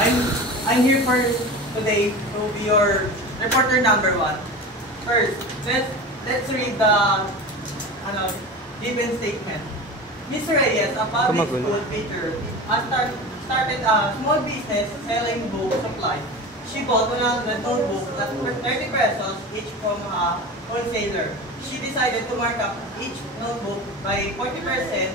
I'm I'm here for today to be your reporter number 1. First, let's read the given statement. Mr. Reyes, a public school teacher, started a small business selling book supplies. She bought 100 notebooks at 30 pesos each from a wholesaler. She decided to mark up each notebook by 40%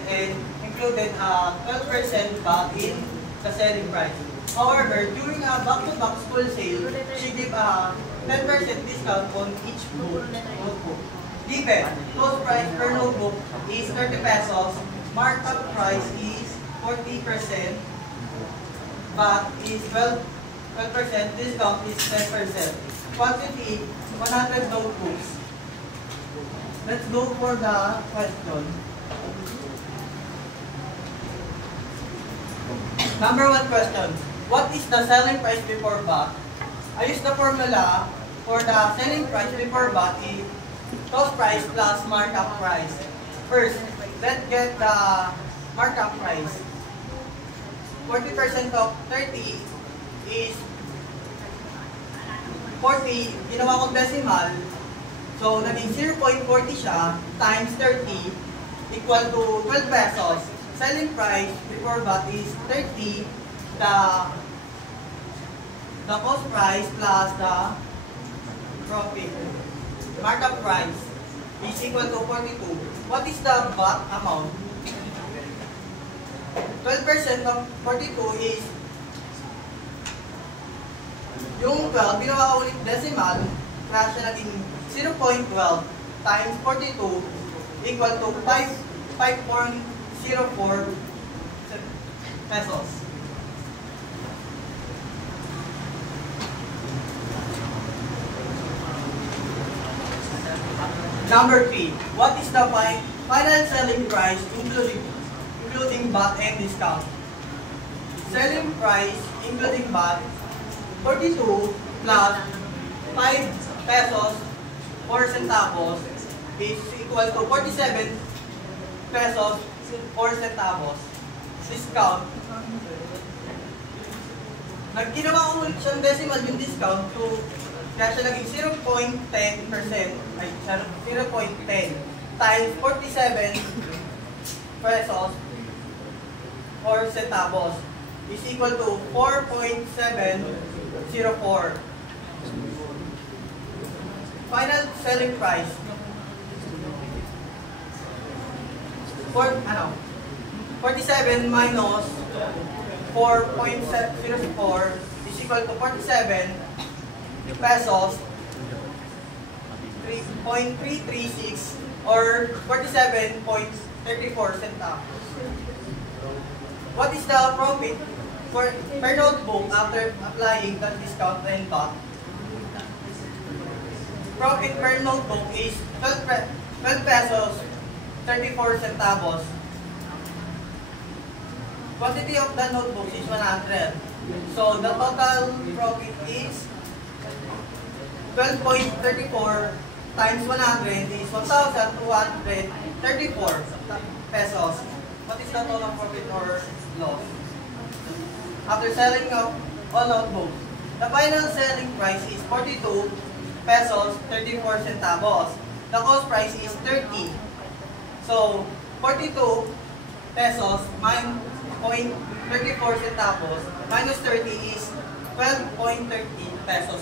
and included a 12% back in the selling price. However, during a back-to-back school sale, she gave a 10% discount on each notebook. Given, cost price per notebook is 30 pesos, markup price is 40%, VAT is 12%, discount is 10%. Quantity, 100 notebooks. Let's go for the question. Number 1 question. What is the selling price before VAT? I use the formula for the selling price before VAT is cost price plus markup price. First, let's get the markup price. 40% of 30 is 40, ginawa kong decimal. So, naging 0.40 siya times 30 equal to 12 pesos. Selling price before VAT is 30. The cost price plus the profit. Markup price is equal to 42. What is the VAT amount? 12% of 42 is yung 12, ginawa ulit decimal, kaya siya naging 0.12 times 42 equal to 5.04 pesos. Number 3. What is the final selling price including VAT and discount? Selling price including VAT 42 plus 5 pesos 4 centavos is equal to 47 pesos 4 centavos. Discount. Ginawa ko ulit siyang decimal yung discount to kaya siya naging 0.10%, ay 0.10 times 47 pesos 4 centavos is equal to 4.704. Final selling price. 47 minus 4.04 is equal to 47 pesos 3.336 or 47.34 centavos. What is the profit per notebook after applying the discount and VAT? Profit per notebook is 12 pesos 34 centavos. Quantity of the notebooks is 100. So the total profit is 12.34 times 100 is 1,234 pesos. What is the total profit or loss? After selling of all notebooks, the final selling price is 42 pesos 34 centavos. The cost price is 30. So 42 pesos minus 0.34 centavos minus 30 is 12.30 pesos.